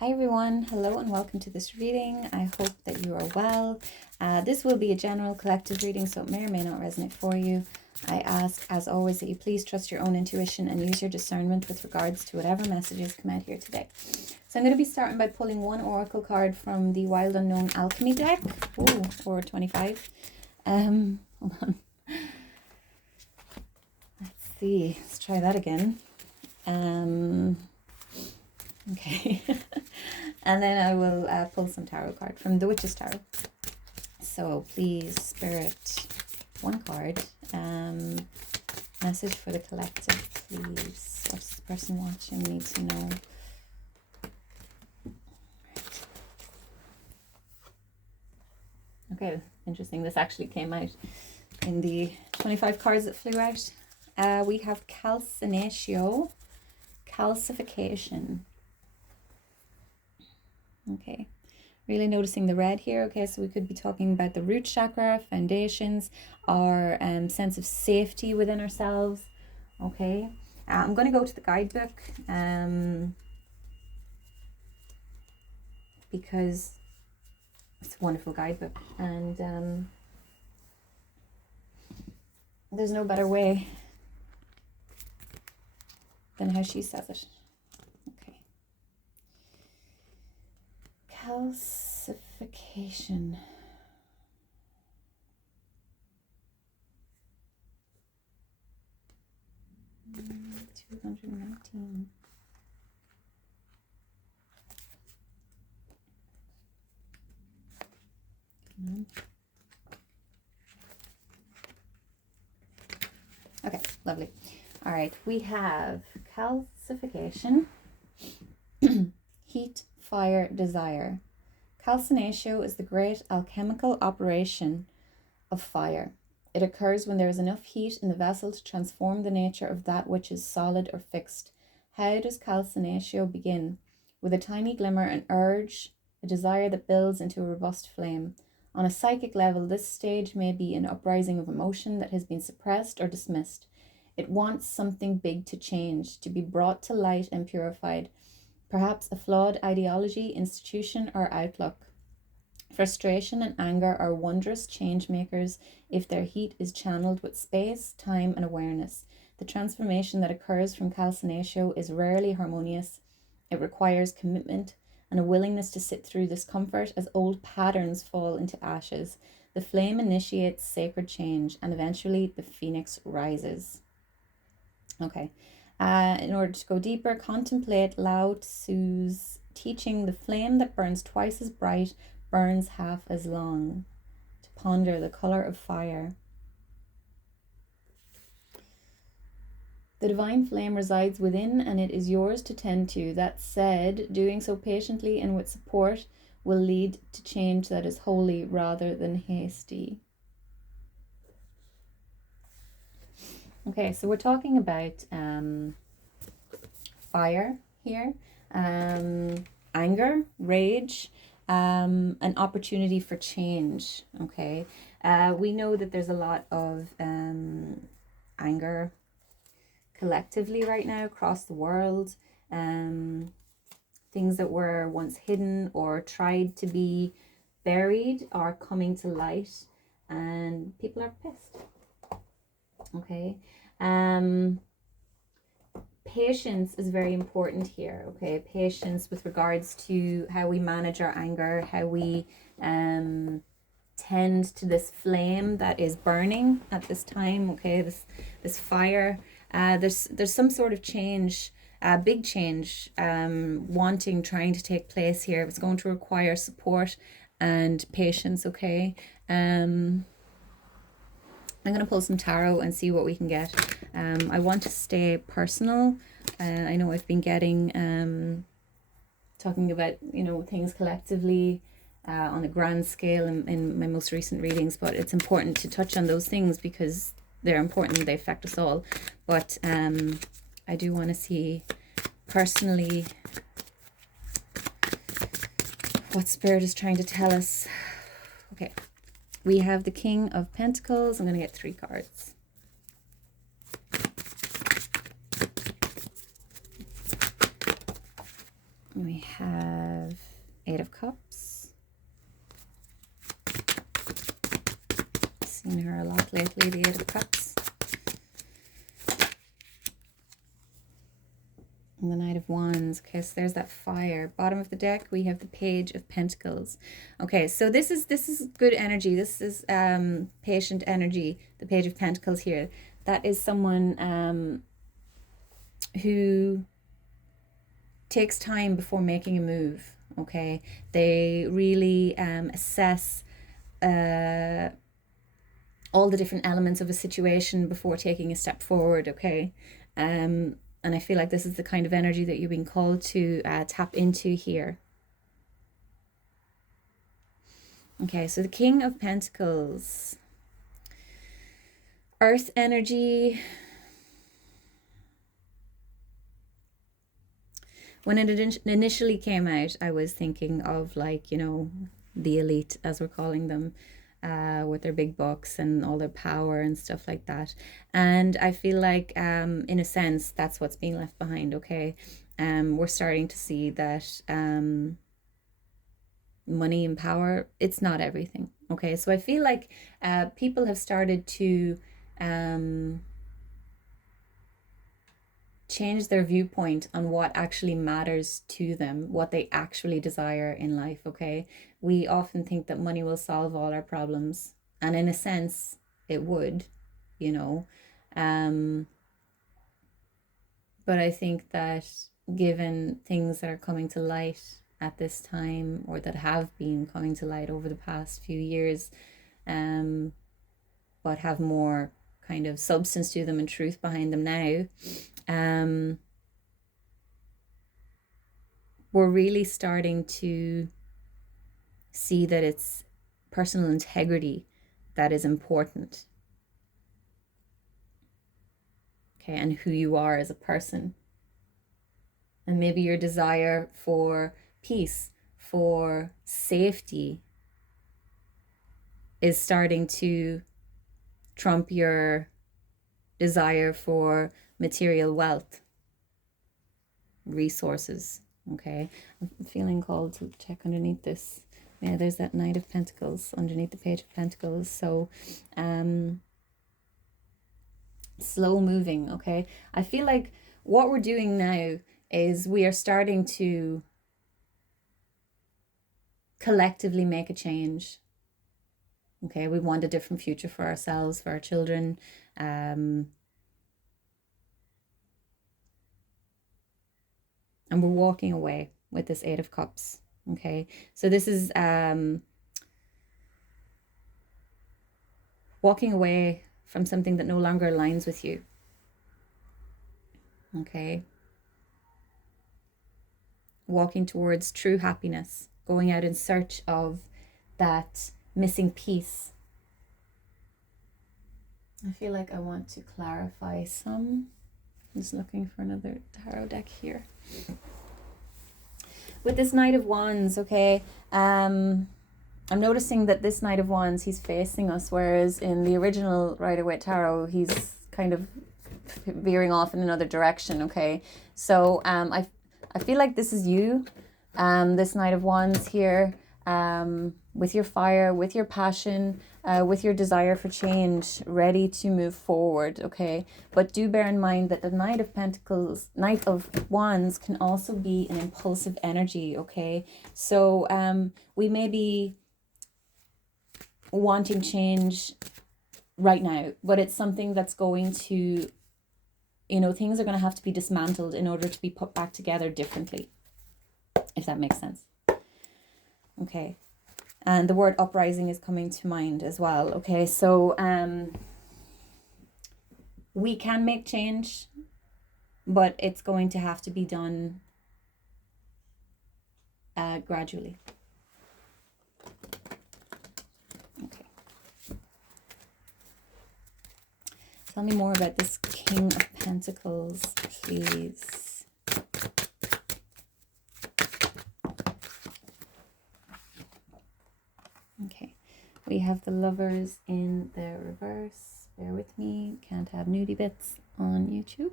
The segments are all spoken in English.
Hi everyone, hello and welcome to this reading. I hope that you are well. This will be a general collective reading, so it may or may not resonate for you. I ask, as always, that you please trust your own intuition and use your discernment with regards to whatever messages come out here today. So I'm going to be starting by pulling one oracle card from the Wild Unknown Alchemy deck. Ooh, or 25. Hold on. Let's see. Let's try that again. Okay. And then I will pull some tarot card from the Witch's Tarot. So please, Spirit, one card. Message for the collective, please. What does the person watching need to know? Okay, interesting. This actually came out in the 25 cards that flew out. We have calcinatio, calcification. Okay, really noticing the red here. Okay, so we could be talking about the root chakra, foundations, our sense of safety within ourselves. Okay, I'm going to go to the guidebook because it's a wonderful guidebook, and there's no better way than how she says it. Okay. Calcification. Mm, 219. Okay, lovely. All right, we have calcification, heat, fire, desire. Calcinatio is the great alchemical operation of fire. It occurs when there is enough heat in the vessel to transform the nature of that which is solid or fixed. How does calcinatio begin? With a tiny glimmer, an urge, a desire that builds into a robust flame. On a psychic level, this stage may be an uprising of emotion that has been suppressed or dismissed. It wants something big to change, to be brought to light and purified. Perhaps a flawed ideology, institution, or outlook. Frustration and anger are wondrous change makers if their heat is channeled with space, time, and awareness. The transformation that occurs from calcinatio is rarely harmonious. It requires commitment and a willingness to sit through discomfort as old patterns fall into ashes. The flame initiates sacred change, and eventually the phoenix rises. Okay. In order to go deeper, contemplate Lao Tzu's teaching, the flame that burns twice as bright burns half as long. To ponder the color of fire. The divine flame resides within, and it is yours to tend to. That said, doing so patiently and with support will lead to change that is holy rather than hasty. Okay, so we're talking about fire here, anger, rage, an opportunity for change. Okay, we know that there's a lot of anger collectively right now across the world. Things that were once hidden or tried to be buried are coming to light, and people are pissed. Okay. Patience is very important here. Okay, patience with regards to how we manage our anger, how we tend to this flame that is burning at this time. Okay, this fire. There's some sort of change, big change, trying to take place here. It's going to require support and patience. Okay. I'm going to pull some tarot and see what we can get. I want to stay personal. I know I've been getting, talking about, things collectively on a grand scale in my most recent readings, but it's important to touch on those things because they're important. They affect us all. But I do want to see personally what Spirit is trying to tell us. Okay. We have the King of Pentacles. I'm going to get 3 cards. We have Eight of Cups. Seen her a lot lately, the Eight of Cups. And the Knight of Wands. Okay, so there's that fire. Bottom of the deck, we have the Page of Pentacles. Okay, so this is good energy. This is patient energy. The Page of Pentacles here. That is someone who takes time before making a move. Okay, they really assess all the different elements of a situation before taking a step forward. Okay, and I feel like this is the kind of energy that you're being called to tap into here. Okay, so the King of Pentacles. Earth energy. When it initially came out, I was thinking of, like, you know, the elite, as we're calling them, with their big bucks and all their power and stuff like that. And I feel like, in a sense, that's what's being left behind, okay? We're starting to see that money and power, it's not everything, okay? So I feel like people have started to change their viewpoint on what actually matters to them, what they actually desire in life, okay? We often think that money will solve all our problems, and in a sense, it would, you know. But I think that given things that are coming to light at this time, or that have been coming to light over the past few years, but have more kind of substance to them and truth behind them now, we're really starting to see that it's personal integrity that is important. Okay, and who you are as a person. And maybe your desire for peace, for safety, is starting to trump your desire for material wealth, resources. Okay, I'm feeling called to check underneath this. Yeah, there's that Knight of Pentacles underneath the Page of Pentacles. So slow moving. Okay, I feel like what we're doing now is we are starting to collectively make a change. Okay, we want a different future for ourselves, for our children. And we're walking away with this Eight of Cups. Okay, so this is walking away from something that no longer aligns with you. Okay, walking towards true happiness, going out in search of that missing piece. I feel like I want to clarify some. I'm just looking for another tarot deck here. With this Knight of Wands, okay, I'm noticing that this Knight of Wands, he's facing us, whereas in the original Rider-Waite Tarot, he's kind of veering off in another direction, okay? So I feel like this is you, this Knight of Wands here, with your fire, with your passion, with your desire for change, ready to move forward, okay? But do bear in mind that the Knight of Pentacles, Knight of Wands can also be an impulsive energy, okay? So we may be wanting change right now, but it's something that's going to, you know, things are going to have to be dismantled in order to be put back together differently, if that makes sense. Okay. And the word uprising is coming to mind as well. Okay, so we can make change, but it's going to have to be done gradually. Okay. Tell me more about this King of Pentacles, please. Okay, we have the Lovers in the reverse. Bear with me, can't have nudie bits on YouTube.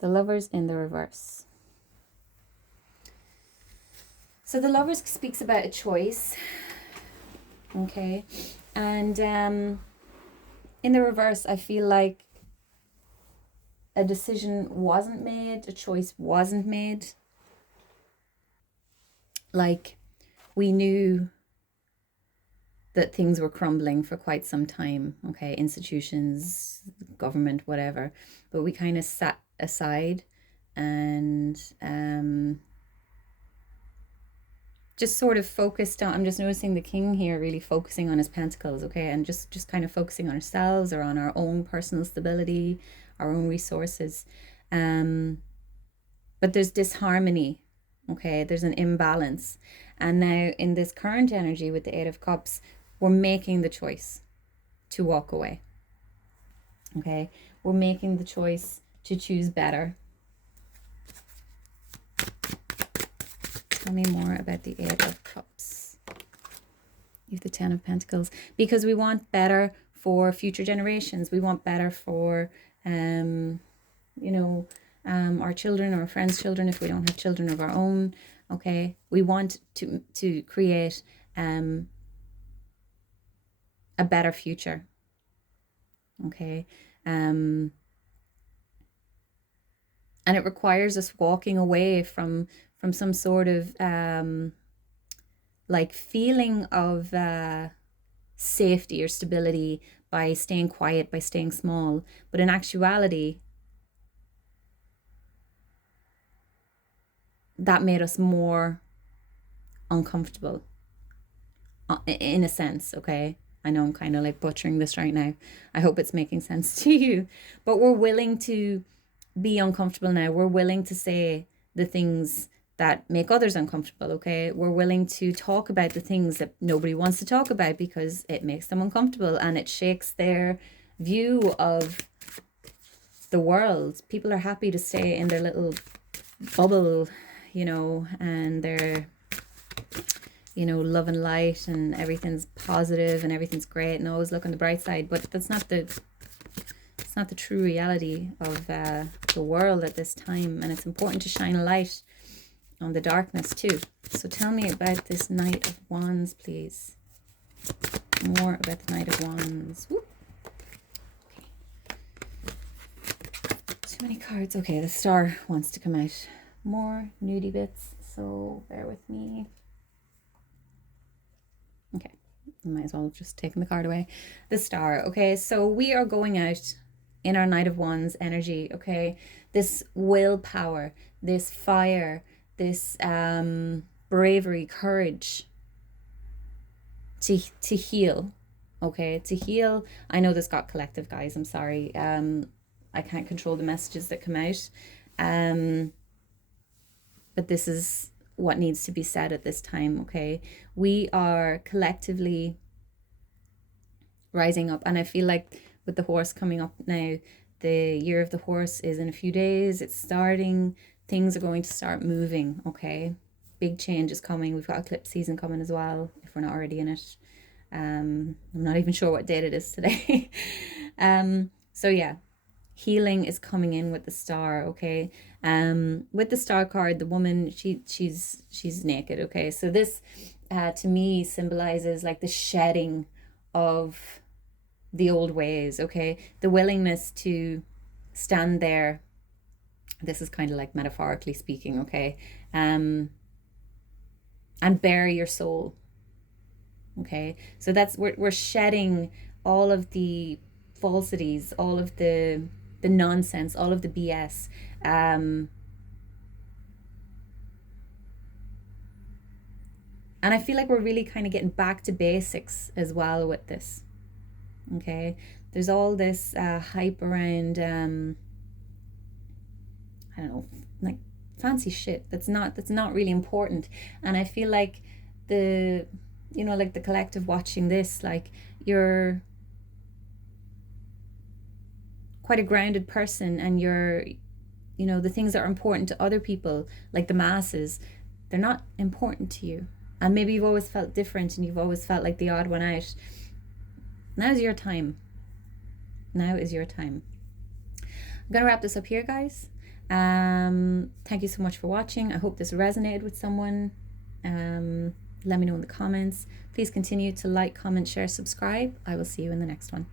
The Lovers in the reverse. So the Lovers speaks about a choice. Okay. And in the reverse, I feel like a decision wasn't made, a choice wasn't made. Like, we knew that things were crumbling for quite some time, okay, institutions, government, whatever, but we kind of sat aside and just sort of focused on, I'm just noticing the king here really focusing on his pentacles, okay, and just kind of focusing on ourselves or on our own personal stability, our own resources. But there's disharmony, okay, there's an imbalance. And now in this current energy with the Eight of Cups, we're making the choice to walk away. Okay, we're making the choice to choose better. Tell me more about the Eight of Cups. You have the Ten of Pentacles. Because we want better for future generations. We want better for, our children or our friends' children if we don't have children of our own. Okay, we want to create a better future. Okay, and it requires us walking away from some sort of like feeling of safety or stability by staying quiet, by staying small. But in actuality, that made us more uncomfortable in a sense, okay? I know I'm kind of like butchering this right now. I hope it's making sense to you. But we're willing to be uncomfortable now. We're willing to say the things that make others uncomfortable, okay? We're willing to talk about the things that nobody wants to talk about because it makes them uncomfortable and it shakes their view of the world. People are happy to stay in their little bubble, and they're, love and light and everything's positive and everything's great and always look on the bright side. But that's not the true reality of the world at this time. And it's important to shine a light on the darkness too. So tell me about this Knight of Wands, please. More about the Knight of Wands. Whoop. Okay. Too many cards. Okay, the Star wants to come out. More nudie bits, so bear with me. Okay, I might as well have just taken the card away. The Star. Okay, so we are going out in our Knight of Wands energy, okay? This willpower, this fire, this bravery, courage to heal, okay? To heal. I know this got collective, guys. I'm sorry. I can't control the messages that come out. But this is what needs to be said at this time, okay? We are collectively rising up. And I feel like with the horse coming up now, the year of the horse is in a few days. It's starting. Things are going to start moving, okay? Big change is coming. We've got eclipse season coming as well, if we're not already in it. I'm not even sure what date it is today. So yeah, healing is coming in with the Star, okay? With the Star card, the woman, she's naked, okay? So this to me symbolizes like the shedding of the old ways, okay? The willingness to stand there. This is kind of like metaphorically speaking, okay? And bare your soul, okay? So that's, we're shedding all of the falsities, all of the nonsense, all of the BS. And I feel like we're really kind of getting back to basics as well with this, okay? There's all this hype around, I don't know, like fancy shit that's not really important. And I feel like the collective watching this, like, you're quite a grounded person, and you're, the things that are important to other people, like the masses, they're not important to you. And maybe you've always felt different and you've always felt like the odd one out. Now's your time. Now is your time. I'm gonna wrap this up here, guys. Thank you so much for watching. I hope this resonated with someone. Let me know in the comments. Please continue to like, comment, share, subscribe. I will see you in the next one.